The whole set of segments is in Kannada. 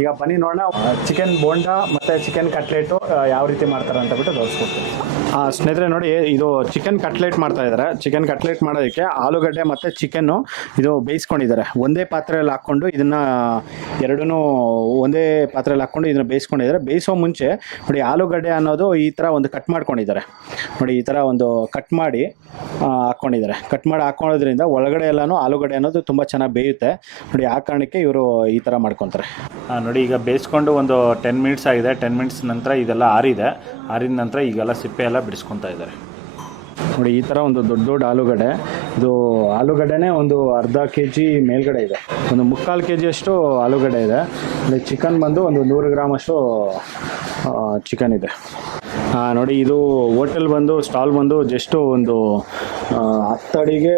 ಈಗ ಬನ್ನಿ ನೋಡೋಣ ಚಿಕನ್ ಬೋಂಡಾ ಮತ್ತು ಚಿಕನ್ ಕಟ್ಲೆಟು ಯಾವ ರೀತಿ ಮಾಡ್ತಾರೆ ಅಂತ ಬಿಟ್ಟು ತೋರಿಸ್ಕೊಡ್ತೀನಿ. ಸ್ನೇಹಿತರೆ ನೋಡಿ, ಇದು ಚಿಕನ್ ಕಟ್ಲೆಟ್ ಮಾಡ್ತಾ ಇದ್ದಾರೆ. ಚಿಕನ್ ಕಟ್ಲೆಟ್ ಮಾಡೋದಕ್ಕೆ ಆಲೂಗಡ್ಡೆ ಮತ್ತು ಚಿಕನ್ನು ಇದು ಬೇಯಿಸ್ಕೊಂಡಿದ್ದಾರೆ. ಒಂದೇ ಪಾತ್ರೆಯಲ್ಲಿ ಹಾಕ್ಕೊಂಡು ಇದನ್ನು ಎರಡೂ ಒಂದೇ ಪಾತ್ರೆಯಲ್ಲಿ ಹಾಕ್ಕೊಂಡು ಇದನ್ನು ಬೇಯಿಸ್ಕೊಂಡಿದ್ದಾರೆ. ಬೇಯಿಸೋ ಮುಂಚೆ ನೋಡಿ, ಆಲೂಗಡ್ಡೆ ಅನ್ನೋದು ಈ ಥರ ಒಂದು ಕಟ್ ಮಾಡ್ಕೊಂಡಿದ್ದಾರೆ ನೋಡಿ. ಈ ಥರ ಒಂದು ಕಟ್ ಮಾಡಿ ಹಾಕ್ಕೊಂಡಿದ್ದಾರೆ. ಕಟ್ ಮಾಡಿ ಹಾಕ್ಕೊಳ್ಳೋದ್ರಿಂದ ಒಳಗಡೆ ಎಲ್ಲನೂ ಆಲೂಗಡ್ಡೆ ಅನ್ನೋದು ತುಂಬ ಚೆನ್ನಾಗಿ ಬೇಯುತ್ತೆ ನೋಡಿ. ಆ ಕಾರಣಕ್ಕೆ ಇವರು ಈ ಥರ ಮಾಡ್ಕೊತಾರೆ ನೋಡಿ. ಈಗ ಬೇಯಿಸ್ಕೊಂಡು ಒಂದು 10 ಮಿನಿಟ್ಸ್ ಆಗಿದೆ. 10 ಮಿನಿಟ್ಸ್ ನಂತರ ಇದೆಲ್ಲ ಆರಿದ ನಂತರ ಈಗೆಲ್ಲ ಸಿಪ್ಪೆ ಎಲ್ಲ ಬಿಡಿಸ್ಕೊತಾ ಇದ್ದಾರೆ ನೋಡಿ. ಈ ಥರ ಒಂದು ದೊಡ್ಡ ದೊಡ್ಡ ಆಲೂಗಡ್ಡೆ, ಇದು ಆಲೂಗಡ್ಡೆನೇ ಒಂದು ಅರ್ಧ kg ಮೇಲ್ಗಡೆ ಇದೆ. ಒಂದು 3/4 kg ಅಷ್ಟು ಆಲೂಗಡ್ಡೆ ಇದೆ. ಚಿಕನ್ ಬಂದು ಒಂದು 100 ಗ್ರಾಮ್ ಅಷ್ಟು ಚಿಕನ್ ಇದೆ. ನೋಡಿ, ಇದು ಹೋಟೆಲ್ ಬಂದು ಸ್ಟಾಲ್ ಬಂದು ಜಸ್ಟು ಒಂದು 10 ಅಡಿಗೆ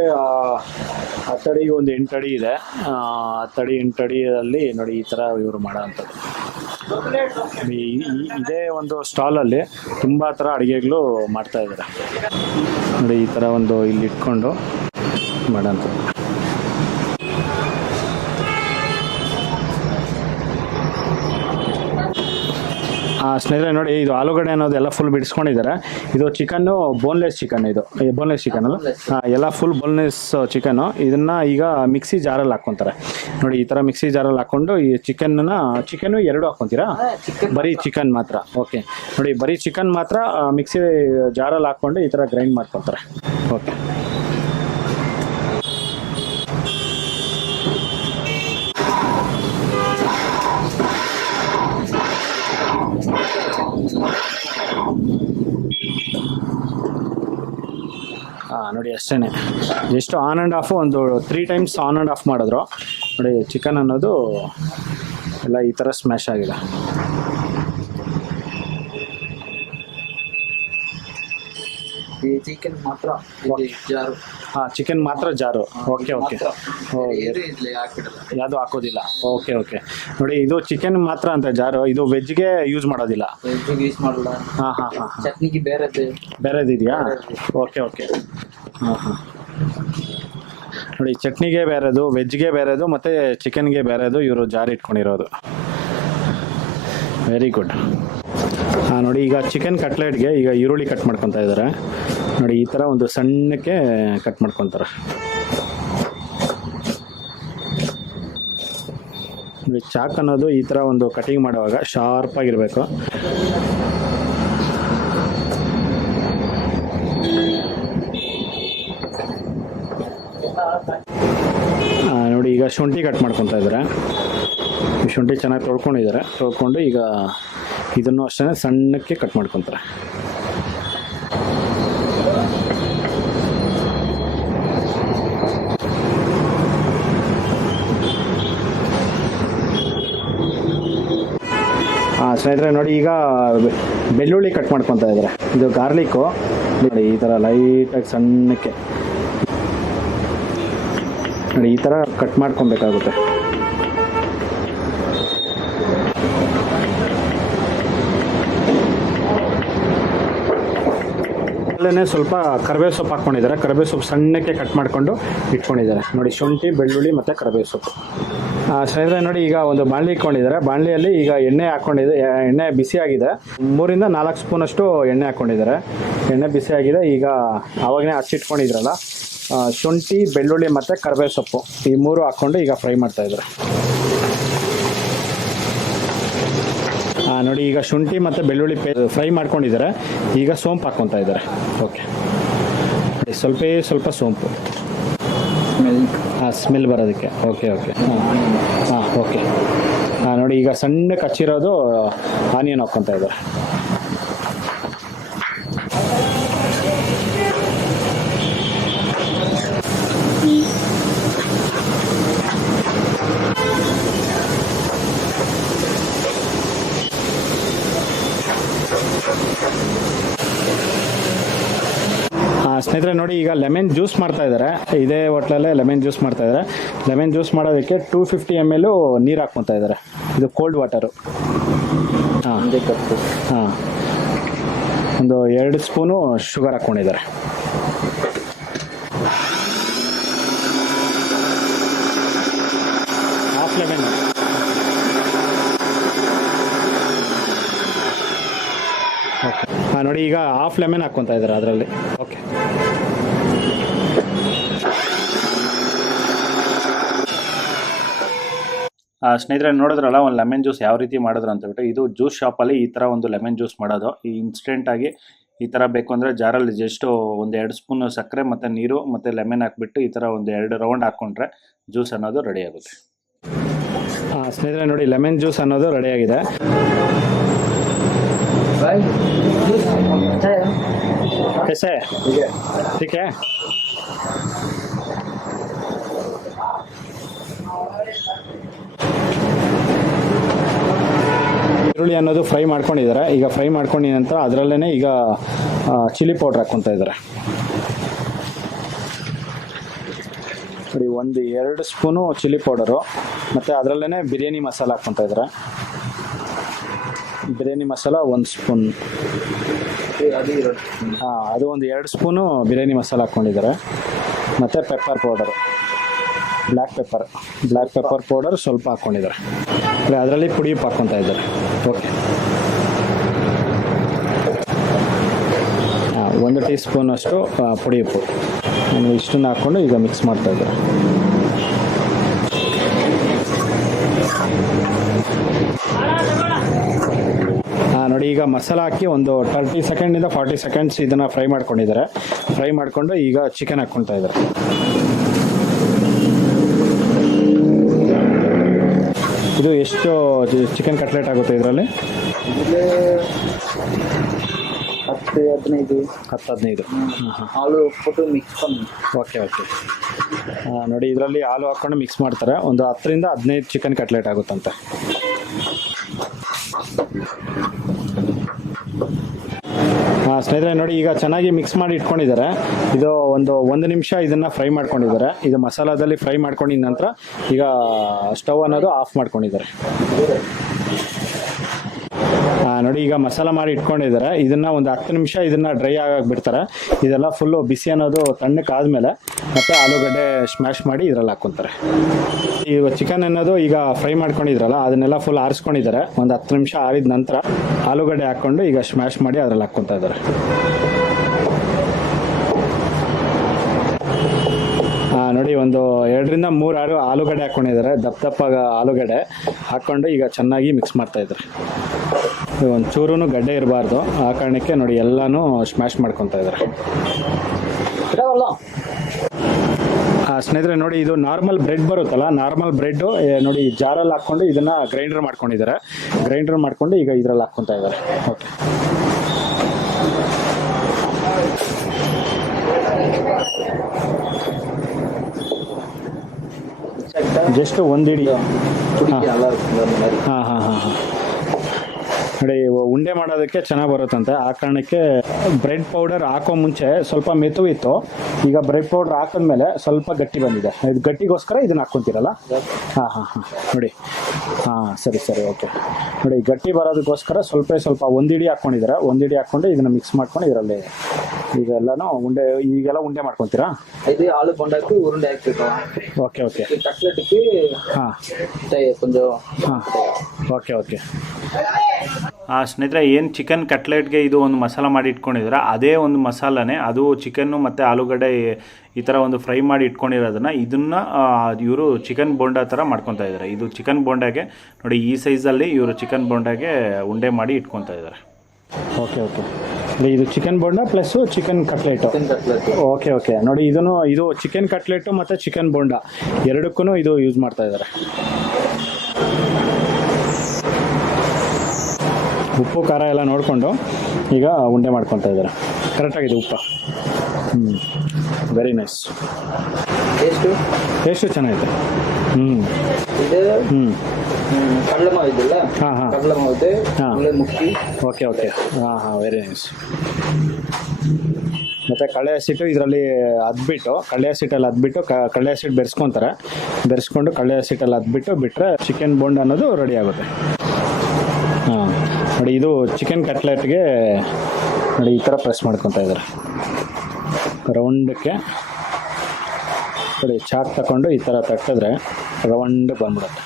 ಒಂದು 8 ಅಡಿ ಇದೆ. 10 ಅಡಿ 8 ಅಡಿಯಲ್ಲಿ ನೋಡಿ ಈ ಥರ ಇವರು ಮಾಡೋ ಅಂಥದ್ದು. ಇದೇ ಒಂದು ಸ್ಟಾಲಲ್ಲಿ ತುಂಬ ಥರ ಅಡುಗೆಗಳು ಮಾಡ್ತಾ ಇದ್ದಾರೆ ನೋಡಿ. ಈ ಥರ ಒಂದು ಇಲ್ಲಿ ಇಟ್ಕೊಂಡು ಮಾಡೋಂಥದ್ದು. ಸ್ನೇಹಿತರೆ ನೋಡಿ, ಇದು ಆಲೂಗಡ್ಡೆ ಅನ್ನೋದೆಲ್ಲ ಫುಲ್ ಬಿಡಿಸ್ಕೊಂಡಿದ್ದಾರೆ. ಇದು ಚಿಕನ್ನು ಬೋನ್ಲೆಸ್ ಚಿಕನ್, ಇದು ಬೋನ್ಲೆಸ್ ಚಿಕನ್ ಅಲ್ಲ, ಎಲ್ಲ ಫುಲ್ ಬೋನ್ಲೆಸ್ ಚಿಕನ್ನು. ಇದನ್ನು ಈಗ ಮಿಕ್ಸಿ ಜಾರಲ್ಲಿ ಹಾಕ್ಕೊತಾರೆ ನೋಡಿ. ಈ ಥರ ಮಿಕ್ಸಿ ಜಾರಲ್ಲಿ ಹಾಕ್ಕೊಂಡು ಈ ಚಿಕನ್ನು 2 ಹಾಕ್ಕೊತೀರಾ? ಬರೀ ಚಿಕನ್ ಮಾತ್ರ? ಓಕೆ ನೋಡಿ, ಬರೀ ಚಿಕನ್ ಮಾತ್ರ ಮಿಕ್ಸಿ ಜಾರಲ್ಲಿ ಹಾಕ್ಕೊಂಡು ಈ ಥರ ಗ್ರೈಂಡ್ ಮಾಡ್ಕೊತಾರೆ. ಓಕೆ ನೋಡಿ, ಅಷ್ಟೇ. ಜಸ್ಟ್ ಆನ್ ಆ್ಯಂಡ್ ಆಫ್ ಒಂದು 3 ಟೈಮ್ಸ್ ಆನ್ ಆ್ಯಂಡ್ ಆಫ್ ಮಾಡಿದ್ರು ನೋಡಿ. ಚಿಕನ್ ಅನ್ನೋದು ಎಲ್ಲ ಈ ಥರ ಸ್ಮ್ಯಾಶ್ ಆಗಿದೆ. ಚಿಕನ್ ಮಾತ್ರ ಜಾರು. ಚಿಕನ್ ಮಾತ್ರ ಜಾರು. ಓಕೆ ಯಾವುದು ಹಾಕೋದಿಲ್ಲ. ಓಕೆ ನೋಡಿ, ಇದು ಚಿಕನ್ ಮಾತ್ರ ಅಂತ ಜಾರು. ಇದು ವೆಜ್ಗೆ ಯೂಸ್ ಮಾಡೋದಿಲ್ಲ. ಯೂಸ್ ಮಾಡಲ್ಲ. ಚಟ್ನಿಗೆ ಬೇರೆದಿದೆಯಾ? ಓಕೆ ನೋಡಿ, ಚಟ್ನಿಗೆ ಬೇರೆದು, ವೆಜ್ಗೆ ಬೇರೆದು, ಮತ್ತು ಚಿಕನ್ಗೆ ಬೇರೆದು ಇವರು ಜಾರು ಇಟ್ಕೊಂಡಿರೋದು. Very good. ನೋಡಿ, ಈಗ ಚಿಕನ್ ಕಟ್ಲೆಟ್ಗೆ ಈಗ ಈರುಳ್ಳಿ ಕಟ್ ಮಾಡ್ಕೊತಾ ಇದ್ದಾರೆ ನೋಡಿ. ಈ ಥರ ಒಂದು ಸಣ್ಣಕ್ಕೆ ಕಟ್ ಮಾಡ್ಕೊತಾರೆ ನೋಡಿ. ಚಾಕ್ ಅನ್ನೋದು ಈ ಥರ ಒಂದು ಕಟಿಂಗ್ ಮಾಡುವಾಗ ಶಾರ್ಪ್ ಆಗಿರಬೇಕು. ನೋಡಿ, ಈಗ ಶುಂಠಿ ಕಟ್ ಮಾಡ್ಕೊತಾ ಇದ್ದಾರೆ. ಶುಂಠಿ ಚೆನ್ನಾಗಿ ತೊಳ್ಕೊಂಡು ಈಗ ಇದನ್ನು ಅಷ್ಟೇ ಸಣ್ಣಕ್ಕೆ ಕಟ್ ಮಾಡ್ಕೊತಾರೆ. ಸ್ನೇಹಿತರೆ ನೋಡಿ, ಈಗ ಬೆಳ್ಳುಳ್ಳಿ ಕಟ್ ಮಾಡ್ಕೊತಾ ಇದ್ದಾರೆ. ಇದು ಗಾರ್ಲಿಕ್ಕು ನೋಡಿ. ಈ ಥರ ಲೈಟಾಗಿ ಸಣ್ಣಕ್ಕೆ ನೋಡಿ, ಈ ಥರ ಕಟ್ ಮಾಡ್ಕೊಬೇಕಾಗುತ್ತೆ. ಅಲ್ಲೇ ಸ್ವಲ್ಪ ಕರಿಬೇವು ಸೊಪ್ಪು ಹಾಕ್ಕೊಂಡಿದ್ದಾರೆ. ಕರಿಬೇವು ಸೊಪ್ಪು ಸಣ್ಣಕ್ಕೆ ಕಟ್ ಮಾಡಿಕೊಂಡು ಇಟ್ಕೊಂಡಿದ್ದಾರೆ ನೋಡಿ. ಶುಂಠಿ, ಬೆಳ್ಳುಳ್ಳಿ ಮತ್ತು ಕರಿಬೇವು ಸೊಪ್ಪು. ಸ್ನೇಹಿತರೆ ನೋಡಿ, ಈಗ ಒಂದು ಬಾಣಲಿ ಇಟ್ಕೊಂಡಿದ್ದಾರೆ. ಬಾಣಲಿಯಲ್ಲಿ ಈಗ ಎಣ್ಣೆ ಎಣ್ಣೆ ಬಿಸಿಯಾಗಿದೆ. 3 ರಿಂದ 4 ಸ್ಪೂನಷ್ಟು ಎಣ್ಣೆ ಹಾಕ್ಕೊಂಡಿದ್ದಾರೆ. ಎಣ್ಣೆ ಬಿಸಿಯಾಗಿದೆ. ಈಗ ಆವಾಗಲೇ ಹಚ್ಚಿಟ್ಕೊಂಡಿದ್ರಲ್ಲ ಶುಂಠಿ, ಬೆಳ್ಳುಳ್ಳಿ ಮತ್ತು ಕರಿಬೇವು ಸೊಪ್ಪು, ಈ 3 ಹಾಕ್ಕೊಂಡು ಈಗ ಫ್ರೈ ಮಾಡ್ತಾಯಿದ್ದಾರೆ ನೋಡಿ. ಈಗ ಶುಂಠಿ ಮತ್ತು ಬೆಳ್ಳುಳ್ಳಿ ಫ್ರೈ ಮಾಡ್ಕೊಂಡಿದ್ದಾರೆ. ಈಗ ಸೋಂಪು ಹಾಕ್ಕೊತಾ ಇದ್ದಾರೆ. ಓಕೆ, ಸ್ವಲ್ಪ ಸೋಂಪು ಸ್ಮೆಲ್ ಬರೋದಕ್ಕೆ. ಓಕೆ ಓಕೆ ನೋಡಿ, ಈಗ ಸಣ್ಣಕ್ಕೆ ಹಚ್ಚಿರೋದು ಆನಿಯನ್ ಹಾಕ್ಕೊತಾ ಇದ್ದಾರೆ. ಸ್ನೇಹಿತರೆ ನೋಡಿ, ಈಗ ಲೆಮನ್ ಜ್ಯೂಸ್ ಮಾಡ್ತಾ ಇದ್ದಾರೆ. ಇದೇ ಹೋಟ್ಲಲ್ಲೇ ಲೆಮನ್ ಜ್ಯೂಸ್ ಮಾಡ್ತಾ ಇದ್ದಾರೆ. ಲೆಮನ್ ಜ್ಯೂಸ್ ಮಾಡೋದಕ್ಕೆ 250 ml ನೀರು ಹಾಕ್ಕೊತಾ ಇದ್ದಾರೆ. ಇದು ಕೋಲ್ಡ್ ವಾಟರು. ಒಂದು 2 ಸ್ಪೂನು ಶುಗರ್ ಹಾಕ್ಕೊಂಡಿದ್ದಾರೆ. ಹಾಫ್ ಲೆಮನ್ ನೋಡಿ ಈಗ ಹಾಫ್ ಲೆಮನ್ ಹಾಕ್ಕೊತಾ ಇದ್ದಾರೆ ಅದರಲ್ಲಿ. ಓಕೆ, ಸ್ನೇಹಿತರೆ ನೋಡಿದ್ರಲ್ಲ ಒಂದು ಲೆಮನ್ ಜ್ಯೂಸ್ ಯಾವ ರೀತಿ ಮಾಡಿದ್ರು ಅಂತ ಬಿಟ್ಟು, ಇದು ಜ್ಯೂಸ್ ಶಾಪಲ್ಲಿ ಈ ಥರ ಒಂದು ಲೆಮನ್ ಜ್ಯೂಸ್ ಮಾಡೋದು. ಈ ಇನ್ಸ್ಟೆಂಟಾಗಿ ಈ ಥರ ಬೇಕು ಅಂದರೆ ಜಾರಲ್ಲಿ ಜಸ್ಟ್ ಒಂದು 2 ಸ್ಪೂನ್ ಸಕ್ಕರೆ ಮತ್ತು ನೀರು ಮತ್ತು ಲೆಮನ್ ಹಾಕ್ಬಿಟ್ಟು ಈ ಥರ ಒಂದು 2 ರೌಂಡ್ ಹಾಕ್ಕೊಂಡ್ರೆ ಜ್ಯೂಸ್ ಅನ್ನೋದು ರೆಡಿ ಆಗುತ್ತೆ. ಸ್ನೇಹಿತರೆ ನೋಡಿ ಲೆಮನ್ ಜ್ಯೂಸ್ ಅನ್ನೋದು ರೆಡಿಯಾಗಿದೆ. कैसे ठीक है ಈರುಳ್ಳಿ ಅನ್ನೋದು ಫ್ರೈ ಮಾಡ್ಕೊಂಡಿದ್ದಾರೆ. ಈಗ ಫ್ರೈ ಮಾಡ್ಕೊಂಡಿದ ನಂತರ ಅದರಲ್ಲೇ ಈಗ ಚಿಲ್ಲಿ ಪೌಡ್ರ್ ಹಾಕ್ಕೊತಾ ಇದ್ದಾರೆ. ನೋಡಿ 1-2 ಸ್ಪೂನು ಚಿಲ್ಲಿ ಪೌಡರು ಮತ್ತು ಅದರಲ್ಲೇ ಬಿರಿಯಾನಿ ಮಸಾಲ ಹಾಕ್ಕೊತಾ ಇದ್ದಾರೆ. ಬಿರಿಯಾನಿ ಮಸಾಲ 1 ಸ್ಪೂನ್, ಅದು ಒಂದು 2 ಸ್ಪೂನು ಬಿರಿಯಾನಿ ಮಸಾಲ ಹಾಕ್ಕೊಂಡಿದ್ದಾರೆ. ಮತ್ತು pepper powder, black pepper powder ಸ್ವಲ್ಪ ಹಾಕ್ಕೊಂಡಿದ್ದಾರೆ. ಅದರಲ್ಲಿ ಪುಡಿ ಉಪ್ಪು ಹಾಕ್ಕೊತಾ ಇದ್ದಾರೆ. ಓಕೆ, 1 ಟೀ ಸ್ಪೂನ್ ಅಷ್ಟು ಪುಡಿ ಉಪ್ಪು ಇಷ್ಟನ್ನು ಹಾಕ್ಕೊಂಡು ಈಗ ಮಿಕ್ಸ್ ಮಾಡ್ತಾ ಇದ್ದಾರೆ. ನೋಡಿ ಈಗ ಮಸಾಲ ಹಾಕಿ ಒಂದು 30 ಸೆಕೆಂಡಿಂದ 40 ಸೆಕೆಂಡ್ಸ್ ಇದನ್ನು ಫ್ರೈ ಮಾಡ್ಕೊಂಡಿದ್ದಾರೆ. ಫ್ರೈ ಮಾಡಿಕೊಂಡು ಈಗ ಚಿಕನ್ ಹಾಕ್ಕೊತಾ ಇದ್ದಾರೆ. ಇದು ಎಷ್ಟು ಚಿಕನ್ ಕಟ್ಲೆಟ್ ಆಗುತ್ತೆ ಇದರಲ್ಲಿ? 10-15 ಹಾಲು ಕೊಟ್ಟು ಮಿಕ್ಸ್. ಓಕೆ, ನೋಡಿ ಇದರಲ್ಲಿ ಹಾಲು ಹಾಕ್ಕೊಂಡು ಮಿಕ್ಸ್ ಮಾಡ್ತಾರೆ. ಒಂದು 10-15 ಚಿಕನ್ ಕಟ್ಲೆಟ್ ಆಗುತ್ತಂತೆ. ಸ್ನೇಹಿತರೆ ನೋಡಿ ಈಗ ಚೆನ್ನಾಗಿ ಮಿಕ್ಸ್ ಮಾಡಿ ಇಟ್ಕೊಂಡಿದ್ದಾರೆ. ಇದು ಒಂದು ನಿಮಿಷ ಇದನ್ನು ಫ್ರೈ ಮಾಡ್ಕೊಂಡಿದ್ದಾರೆ. ಇದು ಮಸಾಲದಲ್ಲಿ ಫ್ರೈ ಮಾಡ್ಕೊಂಡಿದ ನಂತರ ಈಗ ಸ್ಟವ್ ಅನ್ನೋದು ಆಫ್ ಮಾಡ್ಕೊಂಡಿದ್ದಾರೆ. ನೋಡಿ ಈಗ ಮಸಾಲ ಮಾಡಿ ಇಟ್ಕೊಂಡಿದ್ದಾರೆ. ಇದನ್ನು ಒಂದು 10 ನಿಮಿಷ ಇದನ್ನು ಡ್ರೈ ಆಗಿ ಬಿಡ್ತಾರೆ. ಇದೆಲ್ಲ ಫುಲ್ಲು ಬಿಸಿ ಅನ್ನೋದು ತಣ್ಣಕ್ಕಾದ್ಮೇಲೆ ಮತ್ತೆ ಆಲೂಗಡ್ಡೆ ಸ್ಮ್ಯಾಶ್ ಮಾಡಿ ಇದರಲ್ಲಿ ಹಾಕ್ಕೊತಾರೆ. ಈಗ ಚಿಕನ್ ಅನ್ನೋದು ಈಗ ಫ್ರೈ ಮಾಡ್ಕೊಂಡಿದ್ರಲ್ಲ ಅದನ್ನೆಲ್ಲ ಫುಲ್ ಆರಿಸ್ಕೊಂಡಿದ್ದಾರೆ. ಒಂದು 10 ನಿಮಿಷ ಆರಿದ ನಂತರ ಆಲೂಗಡ್ಡೆ ಹಾಕ್ಕೊಂಡು ಈಗ ಸ್ಮ್ಯಾಶ್ ಮಾಡಿ ಅದರಲ್ಲಿ ಹಾಕ್ಕೊತಾ ಇದ್ದಾರೆ. ನೋಡಿ ಒಂದು 2-3 ಆಲೂಗಡ್ಡೆ ಹಾಕ್ಕೊಂಡಿದ್ದಾರೆ. ದಪ್ಪ ಆಲೂಗಡ್ಡೆ ಹಾಕ್ಕೊಂಡು ಈಗ ಚೆನ್ನಾಗಿ ಮಿಕ್ಸ್ ಮಾಡ್ತಾ ಇದ್ದಾರೆ. ಒಂದು ಚೂರು ಗಡ್ಡೆ ಇರಬಾರ್ದು, ಆ ಕಾರಣಕ್ಕೆ ನೋಡಿ ಎಲ್ಲನೂ ಸ್ಮ್ಯಾಶ್ ಮಾಡ್ಕೊತಾ ಇದ್ದಾರೆ. ಸ್ನೇಹಿತರೆ ನೋಡಿ ಇದು ನಾರ್ಮಲ್ ಬ್ರೆಡ್ ಬರುತ್ತಲ್ಲ, ನಾರ್ಮಲ್ ಬ್ರೆಡ್ಡು ನೋಡಿ ಜಾರಲ್ಲಿ ಹಾಕ್ಕೊಂಡು ಇದನ್ನು ಗ್ರೈಂಡರ್ ಮಾಡ್ಕೊಂಡಿದ್ದಾರೆ. ಗ್ರೈಂಡರ್ ಮಾಡ್ಕೊಂಡು ಈಗ ಇದರಲ್ಲಿ ಹಾಕ್ಕೊತಾ ಇದ್ದಾರೆ. ಓಕೆ, ಜಸ್ಟ್ 1 ಇಡಿ. ನೋಡಿ ಉಂಡೆ ಮಾಡೋದಕ್ಕೆ ಚೆನ್ನಾಗಿ ಬರುತ್ತಂತೆ. ಆ ಕಾರಣಕ್ಕೆ ಬ್ರೆಡ್ ಪೌಡರ್ ಹಾಕೋ ಮುಂಚೆ ಸ್ವಲ್ಪ ಮೆತು ಇತ್ತು. ಈಗ ಬ್ರೆಡ್ ಪೌಡರ್ ಹಾಕಿದ್ಮೇಲೆ ಸ್ವಲ್ಪ ಗಟ್ಟಿ ಬಂದಿದೆ. ಇದು ಗಟ್ಟಿಗೋಸ್ಕರ ಇದನ್ನ ಹಾಕ್ಕೊಂತೀರಲ್ಲ? ನೋಡಿ ಸರಿ ಓಕೆ. ನೋಡಿ ಗಟ್ಟಿ ಬರೋದಕ್ಕೋಸ್ಕರ ಸ್ವಲ್ಪ 1 ಇಡಿ ಹಾಕ್ಕೊಂಡಿದ್ದಾರೆ. 1 ಇಡಿ ಹಾಕ್ಕೊಂಡು ಇದನ್ನ ಮಿಕ್ಸ್ ಮಾಡ್ಕೊಂಡು ಇದರಲ್ಲಿ ಇದೆಲ್ಲನೂ ಉಂಡೆ, ಈಗೆಲ್ಲ ಉಂಡೆ ಮಾಡ್ಕೊತೀರಾ? ಇದು ಆಲೂ ಬೋಂಡಾಕ್ಕೆ ಉರುಂಡೆ ಹಾಕ್ಬೇಕು. ಓಕೆ ಕಟ್ಲೆಟ್ಗೆ ಕೊಂಚ ಓಕೆ. ಸ್ನೇಹಿತರೆ ಏನು ಚಿಕನ್ ಕಟ್ಲೆಟ್ಗೆ ಇದು ಒಂದು ಮಸಾಲ ಮಾಡಿ ಇಟ್ಕೊಂಡಿದ್ರೆ ಅದೇ ಒಂದು ಮಸಾಲನೇ ಅದು ಚಿಕನ್ನು ಮತ್ತು ಆಲೂಗಡ್ಡೆ ಈ ಥರ ಒಂದು ಫ್ರೈ ಮಾಡಿ ಇಟ್ಕೊಂಡಿರೋದನ್ನು ಇದನ್ನು ಇವರು ಚಿಕನ್ ಬೋಂಡಾ ಥರ ಮಾಡ್ಕೊತಾ ಇದ್ದಾರೆ. ಇದು ಚಿಕನ್ ಬೋಂಡಾಗೆ ನೋಡಿ ಈ ಸೈಜಲ್ಲಿ ಇವರು ಚಿಕನ್ ಬೋಂಡಾಗೆ ಉಂಡೆ ಮಾಡಿ ಇಟ್ಕೊತಾ ಇದ್ದಾರೆ. ಓಕೆ ಇದು chicken bonda plus chicken cutlet. Okay ನೋಡಿ ಇದು ಚಿಕನ್ ಕಟ್ಲೆಟು ಮತ್ತು ಚಿಕನ್ ಬೋಂಡಾ ಎರಡಕ್ಕೂ ಇದು ಯೂಸ್ ಮಾಡ್ತಾ ಇದ್ದಾರೆ. ಉಪ್ಪು ಖಾರ ಎಲ್ಲ ನೋಡಿಕೊಂಡು ಈಗ ಉಂಡೆ ಮಾಡ್ಕೊತಾ ಇದ್ದಾರೆ. ಕರೆಕ್ಟಾಗಿದೆ ಉಪ್ಪು. Very nice. ಟೇಸ್ಟು ಚೆನ್ನಾಗಿದೆ. ಕಡಲೆ ಮಾವು ಇದೆಯಲ್ಲ, ಕಡಲೆ ಮಾವು ಇದೆ, ಮುಕ್ಕಿ. Okay very nice. ಮತ್ತು ಕಡಲೆ ಹಸಿಟ್ಟು ಇದರಲ್ಲಿ ಅದ್ಬಿಟ್ಟು ಕಡಲೆ ಹಸಿಟ್ಟಲ್ಲಿ ಅದ್ಬಿಟ್ಟು ಕಡಲೆ ಹಸಿಟ್ಟು ಬೆರೆಸ್ಕೊಂಡು ಕಡಲೆ ಹಸಿಟ್ಟಲ್ಲಿ ಅದ್ಬಿಟ್ಟು ಬಿಟ್ಟರೆ ಚಿಕನ್ ಬೋಂಡ ಅನ್ನೋದು ರೆಡಿ ಆಗುತ್ತೆ. ನೋಡಿ ಇದು ಚಿಕನ್ ಕಟ್ಲೆಟ್ಗೆ ನೋಡಿ ಈ ಥರ ಪ್ರೆಸ್ ಮಾಡ್ಕೊತಾ ಇದ್ದಾರೆ ರೌಂಡಕ್ಕೆ. ನೋಡಿ ಚಾಕ್ ತಗೊಂಡು ಈ ಥರ ತಟ್ಟಿದ್ರೆ ರೌಂಡ್ ಬಂದ್ಬಿಡುತ್ತೆ.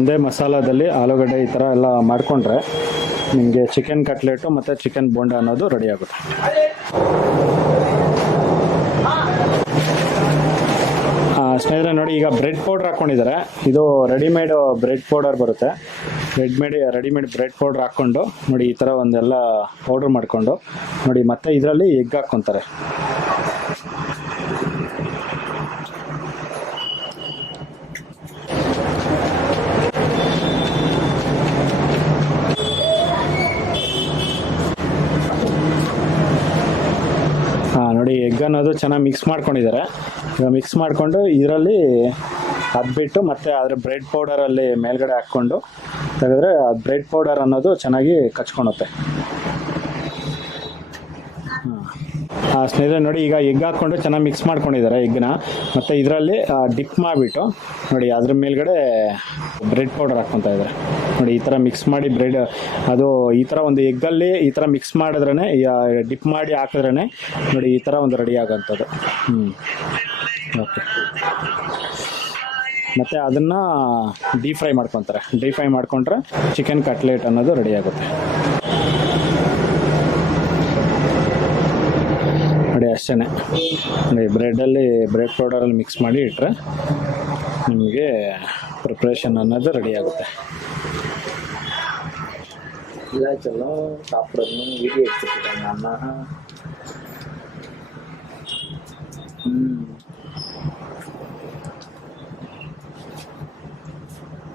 ಒಂದೇ ಮಸಾಲದಲ್ಲಿ ಆಲೂಗಡ್ಡೆ ಈ ಥರ ಎಲ್ಲ ಮಾಡಿಕೊಂಡ್ರೆ ನಿಮಗೆ ಚಿಕನ್ ಕಟ್ಲೆಟು ಮತ್ತು ಚಿಕನ್ ಬೋಂಡ ಅನ್ನೋದು ರೆಡಿ ಆಗುತ್ತೆ. ಸ್ನೇಹಿತರೆ ನೋಡಿ, ಈಗ ಬ್ರೆಡ್ ಪೌಡ್ರ್ ಹಾಕ್ಕೊಂಡಿದ್ದಾರೆ. ಇದು ರೆಡಿಮೇಡ್ ಬ್ರೆಡ್ ಪೌಡರ್ ಬರುತ್ತೆ. ರೆಡಿಮೇಡ್ ಬ್ರೆಡ್ ಪೌಡ್ರ್ ಹಾಕ್ಕೊಂಡು ನೋಡಿ ಈ ಥರ ಒಂದೆಲ್ಲ ಪೌಡ್ರ್ ಮಾಡಿಕೊಂಡು ನೋಡಿ ಮತ್ತೆ ಇದರಲ್ಲಿ ಎಗ್ ಹಾಕ್ಕೊತಾರೆ. ನೋಡಿ ಎಗ್ ಅನ್ನೋದು ಚೆನ್ನಾಗಿ ಮಿಕ್ಸ್ ಮಾಡ್ಕೊಂಡಿದ್ದಾರೆ. ಈಗ ಮಿಕ್ಸ್ ಮಾಡಿಕೊಂಡು ಇದರಲ್ಲಿ ಅದ್ಬಿಟ್ಟು ಮತ್ತೆ ಅದರ ಬ್ರೆಡ್ ಪೌಡರಲ್ಲಿ ಮೇಲ್ಗಡೆ ಹಾಕ್ಕೊಂಡು ತೆಗೆದ್ರೆ ಅದು ಬ್ರೆಡ್ ಪೌಡರ್ ಅನ್ನೋದು ಚೆನ್ನಾಗಿ ಕಚ್ಕೊಳುತ್ತೆ. ಸ್ನೇಹಿತರೆ ನೋಡಿ, ಈಗ ಎಗ್ ಹಾಕ್ಕೊಂಡು ಚೆನ್ನಾಗಿ ಮಿಕ್ಸ್ ಮಾಡ್ಕೊಂಡಿದ್ದಾರೆ ಎಗ್ನ. ಮತ್ತು ಇದರಲ್ಲಿ ಡಿಪ್ ಮಾಡಿಬಿಟ್ಟು ನೋಡಿ ಅದ್ರ ಮೇಲ್ಗಡೆ ಬ್ರೆಡ್ ಪೌಡರ್ ಹಾಕ್ಕೊತಾ ಇದ್ದಾರೆ. ನೋಡಿ ಈ ಥರ ಮಿಕ್ಸ್ ಮಾಡಿ ಬ್ರೆಡ್ ಅದು ಈ ಥರ ಒಂದು ಎಗ್ಗಲ್ಲಿ ಈ ಥರ ಮಿಕ್ಸ್ ಮಾಡಿದ್ರೇ ಡಿಪ್ ಮಾಡಿ ಹಾಕಿದ್ರೇ ನೋಡಿ ಈ ಥರ ಒಂದು ರೆಡಿ ಆಗೋಂಥದ್ದು. ಓಕೆ, ಮತ್ತು ಅದನ್ನು ಡೀಪ್ ಫ್ರೈ ಮಾಡ್ಕೊತಾರೆ. ಡೀಪ್ ಫ್ರೈ ಮಾಡ್ಕೊಂಡ್ರೆ ಚಿಕನ್ ಕಟ್ಲೆಟ್ ಅನ್ನೋದು ರೆಡಿ ಆಗುತ್ತೆ. ನೋಡಿ ಅಷ್ಟೇ. ನೋಡಿ ಬ್ರೆಡ್ಡಲ್ಲಿ ಬ್ರೆಡ್ ಪೌಡರಲ್ಲಿ ಮಿಕ್ಸ್ ಮಾಡಿ ಇಟ್ಟರೆ ನಿಮಗೆ ಪ್ರಿಪ್ರೇಷನ್ ಅನ್ನೋದು ರೆಡಿ ಆಗುತ್ತೆ. ಇಲ್ಲ ಚಲೋ ಸಾப்பிಡೋದು ವಿಡಿಯೋ ಇಡ್ತಿರ್ತಾನೆ ಅನ್ನ.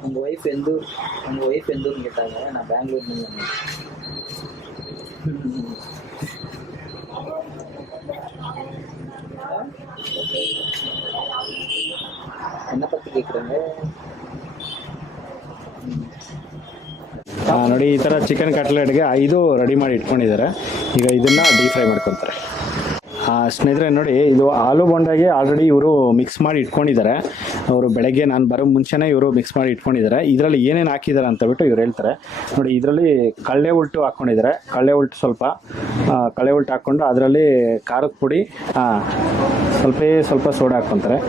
உங்கள் ஒய்ஃப் எந்த ஊர்னு கேட்டாங்க. நான் பெங்களூர். என்ன பற்றி கேட்குறாங்க? ನೋಡಿ ಈ ಥರ ಚಿಕನ್ ಕಟ್ಲೆಟ್ಗೆ 5 ರೆಡಿ ಮಾಡಿ ಇಟ್ಕೊಂಡಿದ್ದಾರೆ. ಈಗ ಇದನ್ನು ಡೀಪ್ ಫ್ರೈ ಮಾಡ್ಕೊತಾರೆ. ಸ್ನೇಹಿತರೆ ನೋಡಿ, ಇದು ಆಲೂ ಬೋಂಡಾಗೆ ಆಲ್ರೆಡಿ ಇವರು ಮಿಕ್ಸ್ ಮಾಡಿ ಇಟ್ಕೊಂಡಿದ್ದಾರೆ. ಅವರು ಬೆಳಗ್ಗೆ ನಾನು ಬರೋ ಮುಂಚೆನೇ ಇವರು ಮಿಕ್ಸ್ ಮಾಡಿ ಇಟ್ಕೊಂಡಿದ್ದಾರೆ. ಇದರಲ್ಲಿ ಏನೇನು ಹಾಕಿದ್ದಾರೆ ಅಂತ ಬಿಟ್ಟು ಇವ್ರು ಹೇಳ್ತಾರೆ. ನೋಡಿ ಇದರಲ್ಲಿ ಕಡಲೆ ಉಲ್ಟು ಹಾಕ್ಕೊಂಡಿದ್ದಾರೆ. ಕಡಲೆ ಉಲ್ಟು ಕಡಲೆ ಉಲ್ಟು ಹಾಕ್ಕೊಂಡು ಅದರಲ್ಲಿ ಖಾರದ ಪುಡಿ, ಸ್ವಲ್ಪ ಸೋಡಾ ಹಾಕ್ಕೊತಾರೆ.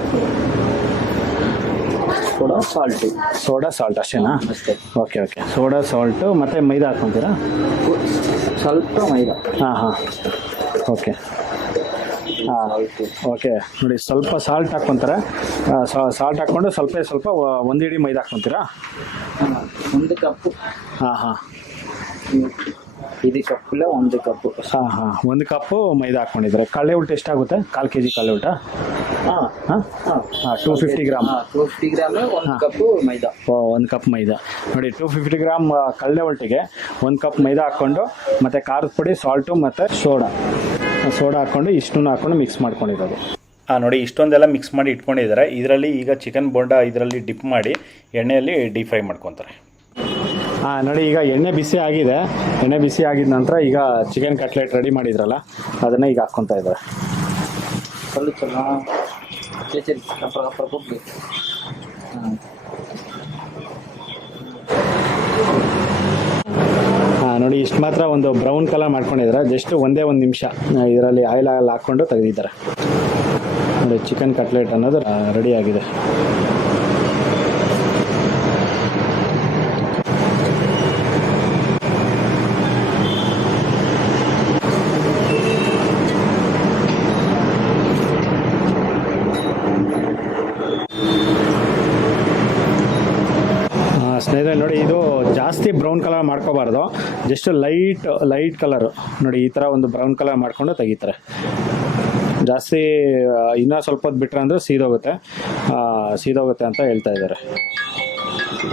ಸೋಡಾ ಸಾಲ್ಟ್ ಅಷ್ಟೇನಾ? ಅಷ್ಟೇ. ಓಕೆ. ಸೋಡಾ ಸಾಲ್ಟು ಮತ್ತು ಮೈದಾ ಹಾಕ್ಕೊತೀರಾ? ಸ್ವಲ್ಪ ಮೈದಾ. ಹಾಂ. ಓಕೆ. ಓಕೆ ನೋಡಿ, ಸ್ವಲ್ಪ ಸಾಲ್ಟ್ ಹಾಕ್ಕೊತಾರೆ. ಸಾಲ್ಟ್ ಹಾಕ್ಕೊಂಡು ಸ್ವಲ್ಪ ಒಂದು ಹಿಡಿ ಮೈದಾ ಹಾಕ್ಕೊತೀರಾ? 1 ಕಪ್ಪು. ಹಾಂ. ಇದು ಕಪ್ಪಲ್ಲ 1 ಕಪ್ಪು. 1 ಕಪ್ಪು ಮೈದಾ ಹಾಕ್ಕೊಂಡಿದ್ದಾರೆ. ಕಡಲೆ ಉಲ್ಟು ಎಷ್ಟಾಗುತ್ತೆ? 1/4 kg ಕಡಲೆ ಉಲ್ಟ? 250 ಗ್ರಾಮ್. 250 ಗ್ರಾಮ್ 1 ಕಪ್ಪು ಮೈದಾ. 1 ಕಪ್ ಮೈದಾ. ನೋಡಿ 250 ಗ್ರಾಮ್ ಕಡಲೆ ಉಲ್ಟಿಗೆ 1 ಕಪ್ ಮೈದಾ ಹಾಕ್ಕೊಂಡು ಮತ್ತು ಖಾರದ ಪುಡಿ, ಸಾಲ್ಟು ಮತ್ತು ಸೋಡಾ ಹಾಕ್ಕೊಂಡು ಇಷ್ಟನ್ನು ಹಾಕ್ಕೊಂಡು ಮಿಕ್ಸ್ ಮಾಡ್ಕೊಂಡಿರೋದು. ನೋಡಿ ಇಷ್ಟೊಂದೆಲ್ಲ ಮಿಕ್ಸ್ ಮಾಡಿ ಇಟ್ಕೊಂಡಿದ್ದಾರೆ. ಇದರಲ್ಲಿ ಈಗ ಚಿಕನ್ ಬೋಂಡ ಇದರಲ್ಲಿ ಡಿಪ್ ಮಾಡಿ ಎಣ್ಣೆಯಲ್ಲಿ ಡೀಪ್ ಫ್ರೈ ಮಾಡ್ಕೊತಾರೆ. ನೋಡಿ ಈಗ ಎಣ್ಣೆ ಬಿಸಿ ಆಗಿದೆ. ಎಣ್ಣೆ ಬಿಸಿ ಆಗಿದ ನಂತರ ಈಗ ಚಿಕನ್ ಕಟ್ಲೆಟ್ ರೆಡಿ ಮಾಡಿದ್ರಲ್ಲ ಅದನ್ನು ಈಗ ಹಾಕ್ಕೊತಾ ಇದ್ದಾರೆ. ನೋಡಿ ಇಷ್ಟು ಮಾತ್ರ ಒಂದು ಬ್ರೌನ್ ಕಲರ್ ಮಾಡ್ಕೊಂಡಿದ್ದಾರೆ. ಜಸ್ಟ್ ಒಂದೇ 1 ನಿಮಿಷ ಇದರಲ್ಲಿ ಆಯಿಲ್ ಹಾಕ್ಕೊಂಡು ತೆಗೆದಿದ್ದಾರೆ. ನೋಡಿ ಚಿಕನ್ ಕಟ್ಲೆಟ್ ಅನ್ನೋದು ರೆಡಿ ಆಗಿದೆ. ಸ್ನೇಹಿತರೆ ನೋಡಿ, ಇದು ಜಾಸ್ತಿ ಬ್ರೌನ್ ಕಲರ್ ಮಾಡ್ಕೋಬಾರ್ದು. ಜಸ್ಟ್ ಲೈಟ್ ಕಲರು ನೋಡಿ ಈ ಥರ ಒಂದು ಬ್ರೌನ್ ಕಲರ್ ಮಾಡ್ಕೊಂಡು ತೆಗಿತಾರೆ. ಜಾಸ್ತಿ ಇನ್ನೂ ಸ್ವಲ್ಪ ಹೊತ್ತು ಬಿಟ್ಟರೆ ಅಂದರೆ ಸೀದೋಗುತ್ತೆ ಅಂತ ಹೇಳ್ತಾ ಇದ್ದಾರೆ.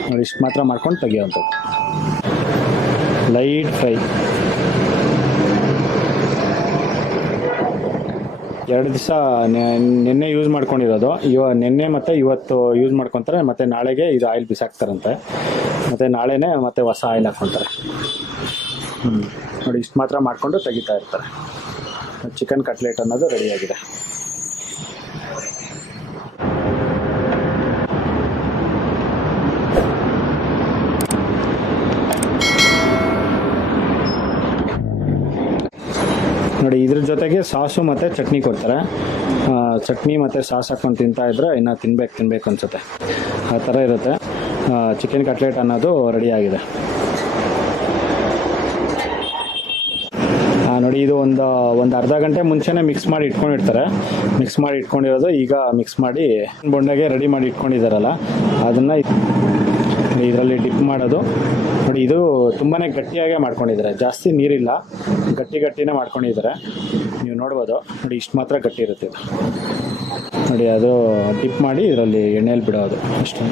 ನೋಡಿ ಇಷ್ಟು ಮಾತ್ರ ಮಾಡ್ಕೊಂಡು ತೆಗಿಯೋವಂಥದ್ದು. Light fry. 2 ದಿವಸ ನೆನ್ನೆ ಯೂಸ್ ಮಾಡ್ಕೊಂಡಿರೋದು. ನೆನ್ನೆ ಮತ್ತು ಇವತ್ತು ಯೂಸ್ ಮಾಡ್ಕೊತಾರೆ. ಮತ್ತು ನಾಳೆಗೆ ಇದು ಆಯಿಲ್ ಬಿಸಾಕ್ತಾರಂತೆ. ಮತ್ತು ನಾಳೆನೇ ಮತ್ತೆ ಹೊಸ ಆಯಿಲ್ ಹಾಕ್ಕೊತಾರೆ. ನೋಡಿ ಇಷ್ಟು ಮಾತ್ರ ಮಾಡಿಕೊಂಡು ತೆಗಿತಾ ಇರ್ತಾರೆ. ಚಿಕನ್ ಕಟ್ಲೆಟ್ ಅನ್ನೋದು ರೆಡಿಯಾಗಿದೆ. ನೋಡಿ ಇದ್ರ ಜೊತೆಗೆ ಸಾಸು ಮತ್ತು ಚಟ್ನಿ ಕೊಡ್ತಾರೆ. ಚಟ್ನಿ ಮತ್ತು ಸಾಸ್ ಹಾಕ್ಕೊಂಡು ತಿಂತಾ ಇದ್ರೆ ಇನ್ನೂ ತಿನ್ಬೇಕು ಅನಿಸುತ್ತೆ. ಆ ಥರ ಇರುತ್ತೆ. ಚಿಕನ್ ಕಟ್ಲೆಟ್ ಅನ್ನೋದು ರೆಡಿಯಾಗಿದೆ. ನೋಡಿ ಇದು ಒಂದು ಅರ್ಧ ಗಂಟೆ ಮುಂಚೆನೇ ಮಿಕ್ಸ್ ಮಾಡಿ ಇಟ್ಕೊಂಡಿರ್ತಾರೆ. ಮಿಕ್ಸ್ ಮಾಡಿ ಇಟ್ಕೊಂಡಿರೋದು ಈಗ ಮಿಕ್ಸ್ ಮಾಡಿ ಬೋಂಡಾಗೆ ರೆಡಿ ಮಾಡಿ ಇಟ್ಕೊಂಡಿದ್ದಾರಲ್ಲ ಅದನ್ನು ಇದರಲ್ಲಿ ಡಿಪ್ ಮಾಡೋದು. ನೋಡಿ ಇದು ತುಂಬಾ ಗಟ್ಟಿಯಾಗೇ ಮಾಡ್ಕೊಂಡಿದ್ದಾರೆ, ಜಾಸ್ತಿ ನೀರಿಲ್ಲ, ಗಟ್ಟಿನೇ ಮಾಡ್ಕೊಂಡಿದ್ದಾರೆ. ನೀವು ನೋಡ್ಬೋದು ನೋಡಿ ಇಷ್ಟು ಮಾತ್ರ ಗಟ್ಟಿ ಇರುತ್ತೆ ಇದು. ನೋಡಿ ಅದು ಡಿಪ್ ಮಾಡಿ ಇದರಲ್ಲಿ ಎಣ್ಣೆಯಲ್ಲಿ ಬಿಡೋದು ಅಷ್ಟೇ.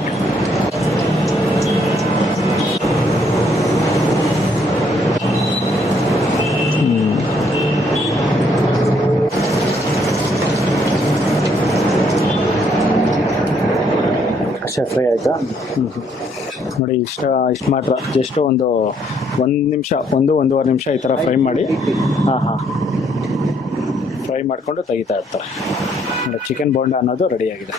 ಅಷ್ಟೇ ಫ್ರೈ ಆಯಿತಾ? ನೋಡಿ ಇಷ್ಟು ಮಾತ್ರ, ಜಸ್ಟ್ ಒಂದು ನಿಮಿಷ, ಒಂದೂವರೆ ನಿಮಿಷ ಈ ಥರ ಫ್ರೈ ಮಾಡಿ ಫ್ರೈ ಮಾಡಿಕೊಂಡು ತೆಗಿತಾ ಇರ್ತಾರೆ. ನೋಡಿ ಚಿಕನ್ ಬೋಂಡ ಅನ್ನೋದು ರೆಡಿಯಾಗಿದೆ.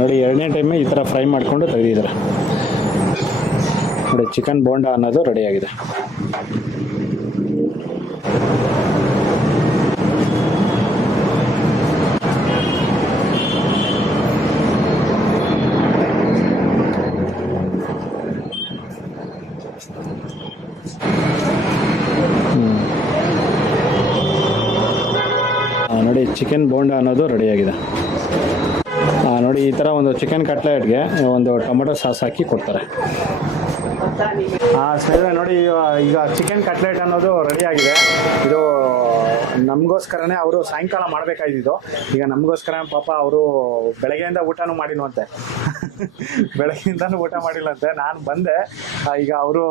ನೋಡಿ ಎರಡನೇ ಟೈಮೇ ಈ ಥರ ಫ್ರೈ ಮಾಡಿಕೊಂಡು ತೆಗೆದಿದ್ದಾರೆ. ನೋಡಿ ಚಿಕನ್ ಬೋಂಡ ಅನ್ನೋದು ರೆಡಿಯಾಗಿದೆ. ನೋಡಿ ಚಿಕನ್ ಬೋಂಡ ಅನ್ನೋದು ರೆಡಿಯಾಗಿದೆ. ನೋಡಿ ಈ ಥರ ಒಂದು ಚಿಕನ್ ಕಟ್ಲೆಟ್ಗೆ ಒಂದು ಟೊಮೆಟೊ ಸಾಸ್ ಹಾಕಿ ಕೊಡ್ತಾರೆ. ಸ್ನೇಹಿತರೆ ನೋಡಿ ಈಗ ಚಿಕನ್ ಕಟ್ಲೆಟ್ ಅನ್ನೋದು ರೆಡಿಯಾಗಿದೆ. ಇದು ನಮಗೋಸ್ಕರನೇ ಅವರು ಸಾಯಂಕಾಲ ಮಾಡಬೇಕಾಗಿದ್ದು. ಈಗ ನಮಗೋಸ್ಕರ ಪಾಪ ಅವರು ಬೆಳಗ್ಗೆಯಿಂದ ಊಟನೂ ಮಾಡಿಲ್ವಂತೆ ಬೆಳಗ್ಗೆಯಿಂದನೂ ಊಟ ಮಾಡಿಲ್ಲಂತೆ. ನಾನು ಬಂದೆ, ಈಗ ಅವರು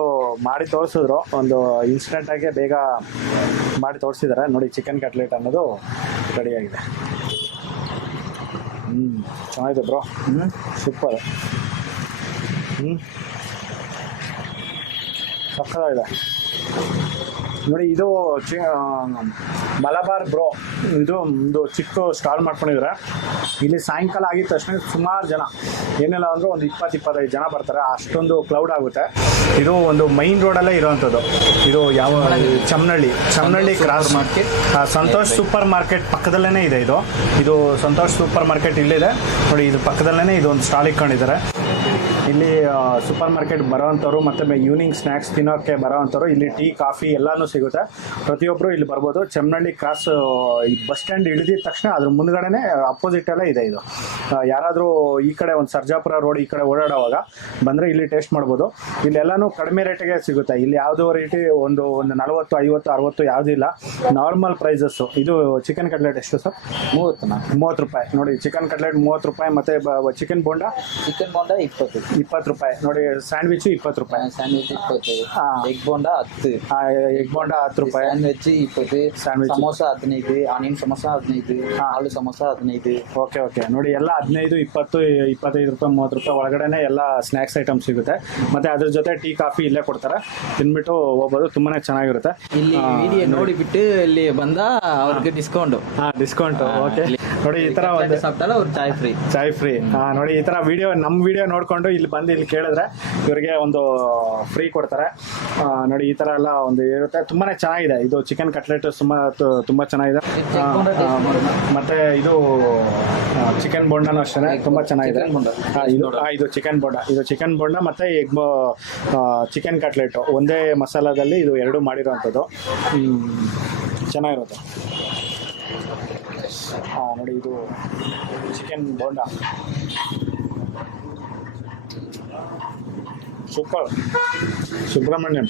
ಮಾಡಿ ತೋರಿಸಿದ್ರು, ಒಂದು ಇನ್ಸ್ಟೆಂಟಾಗೆ ಬೇಗ ಮಾಡಿ ತೋರಿಸಿದ್ದಾರೆ. ನೋಡಿ ಚಿಕನ್ ಕಟ್ಲೆಟ್ ಅನ್ನೋದು ರೆಡಿಯಾಗಿದೆ. ಚೆನ್ನಾಗಿದೆ ಬ್ರೋ, ಸೂಪರ್. ಸಕ್ಕತ್ತಾಗಿದೆ ನೋಡಿ. ಇದು ಮಲಬಾರ್ ಬ್ರೋ, ಇದು ಒಂದು ಚಿಕ್ಕ ಸ್ಟಾಲ್ ಮಾಡ್ಕೊಂಡಿದ್ರೆ ಇಲ್ಲಿ ಸಾಯಂಕಾಲ ಆಗಿದ ತಕ್ಷಣ ಸುಮಾರು ಜನ, ಏನೆಲ್ಲ ಅಂದರೂ ಒಂದು 20-25 ಜನ ಬರ್ತಾರೆ, ಅಷ್ಟೊಂದು ಕ್ಲೌಡ್ ಆಗುತ್ತೆ. ಇದು ಒಂದು ಮೈನ್ ರೋಡಲ್ಲೇ ಇರೋವಂಥದ್ದು. ಇದು ಯಾವ Chamnalli cross market, Santosh super market ಪಕ್ಕದಲ್ಲೇ ಇದೆ. ಇದು ಸಂತೋಷ್ ಸೂಪರ್ ಮಾರ್ಕೆಟ್ ಇಲ್ಲಿದೆ ನೋಡಿ. ಇದು ಪಕ್ಕದಲ್ಲೇ ಇದು ಒಂದು ಸ್ಟಾಲ್ ಇಟ್ಕೊಂಡಿದ್ದಾರೆ. ಇಲ್ಲಿ ಸೂಪರ್ ಮಾರ್ಕೆಟ್ ಬರೋವಂಥವ್ರು ಮತ್ತು ಈವ್ನಿಂಗ್ ಸ್ನ್ಯಾಕ್ಸ್ ತಿನ್ನೋಕ್ಕೆ ಬರೋವಂಥವ್ರು ಇಲ್ಲಿ ಟೀ ಕಾಫಿ ಎಲ್ಲನೂ ಸಿಗುತ್ತೆ. ಪ್ರತಿಯೊಬ್ಬರು ಇಲ್ಲಿ ಬರ್ಬೋದು. ಚೆಮ್ನಳ್ಳಿ ಕ್ರಾಸ್ ಈ ಬಸ್ ಸ್ಟ್ಯಾಂಡ್ ಇಳಿದಿದ ತಕ್ಷಣ ಅದ್ರ ಮುಂದ್ಗಡೆನೇ ಅಪೋಸಿಟಲ್ಲೇ ಇದೆ ಇದು. ಯಾರಾದರೂ ಈ ಕಡೆ ಒಂದು ಸರ್ಜಾಪುರ ರೋಡ್ ಈ ಕಡೆ ಓಡಾಡೋವಾಗ ಬಂದರೆ ಇಲ್ಲಿ ಟೇಸ್ಟ್ ಮಾಡ್ಬೋದು. ಇಲ್ಲೆಲ್ಲನೂ ಕಡಿಮೆ ರೇಟಿಗೆ ಸಿಗುತ್ತೆ. ಇಲ್ಲಿ ಯಾವುದೋ ರೇಟಿ ಒಂದು 40, 50, 60 ಯಾವುದೂ ಇಲ್ಲ, ನಾರ್ಮಲ್ ಪ್ರೈಸಸ್ಸು. ಇದು ಚಿಕನ್ ಕಟ್ಲೆಟ್ ಎಷ್ಟು ಸರ್? 30 ರೂಪಾಯಿ ನೋಡಿ. ಚಿಕನ್ ಕಟ್ಲೆಟ್ 30 ರೂಪಾಯಿ. ಮತ್ತು ಚಿಕನ್ ಬೋಂಡ 20 ರೂಪಾಯಿ ನೋಡಿ. ಸ್ಯಾಂಡ್ವಿಚ್ 20 ರೂಪಾಯಿ. Sandwich 20. Egg bonda 10. Egg bonda 10 ರೂಪಾಯಿ. Sandwich 20. Sandwich samosa 15. Onion samosa 15. ಆಲೂ ಸಮೋಸ 15. ಓಕೆ ನೋಡಿ. ಎಲ್ಲ 15, 20, 25 ರೂಪಾಯಿ, 30 ರೂಪಾಯಿ ಒಳಗಡೆನೆ ಎಲ್ಲ ಸ್ನ್ಯಾಕ್ಸ್ ಐಟಮ್ ಸಿಗುತ್ತೆ. ಮತ್ತೆ ಅದ್ರ ಜೊತೆ ಟೀ ಕಾಫಿ ಇಲ್ಲೇ ಕೊಡ್ತಾರೆ. ತಿನ್ಬಿಟ್ಟು ಹೋಗ್ಬೋದು, ತುಂಬಾನೇ ಚೆನ್ನಾಗಿರುತ್ತೆ. ಇಲ್ಲಿ ವಿಡಿಯೋ ನೋಡಿಬಿಟ್ಟು ಇಲ್ಲಿ ಬಂದ ಅವ್ರಿಗೆ ಡಿಸ್ಕೌಂಟ್. ಓಕೆ ನೋಡಿ. ಈ ತರ ಅವ್ರು ಚಾಯ್ ಫ್ರೀ. ನೋಡಿ ಈ ತರ ನಮ್ಮ ವಿಡಿಯೋ ನೋಡ್ಕೊಂಡು ಇಲ್ಲಿ ಬಂದು ಇಲ್ಲಿ ಕೇಳಿದ್ರೆ ಇವರಿಗೆ ಒಂದು ಫ್ರೀ ಕೊಡ್ತಾರೆ ನೋಡಿ. ಈ ತರ ಎಲ್ಲ ಒಂದು ಇರುತ್ತೆ. ತುಂಬಾನೇ ಚೆನ್ನಾಗಿದೆ ಇದು ಚಿಕನ್ ಕಟ್ಲೆಟ್, ತುಂಬಾ ಚೆನ್ನಾಗಿದೆ. ಮತ್ತೆ ಇದು ಚಿಕನ್ ಬೋಂಡನೂ ಅಷ್ಟೇ ತುಂಬಾ ಚೆನ್ನಾಗಿದೆ. ಇದು ಚಿಕನ್ ಬೋಂಡ ಮತ್ತೆ ಚಿಕನ್ ಕಟ್ಲೆಟ್ ಒಂದೇ ಮಸಾಲದಲ್ಲಿ ಇದು ಎರಡು ಮಾಡಿರೋವಂಥದ್ದು. ಚೆನ್ನಾಗಿರುತ್ತೆ ನೋಡಿ. ಇದು ಚಿಕನ್ ಬೋಂಡ ಸೂಪರ್. ಸುಬ್ರಹ್ಮಣ್ಯಂ.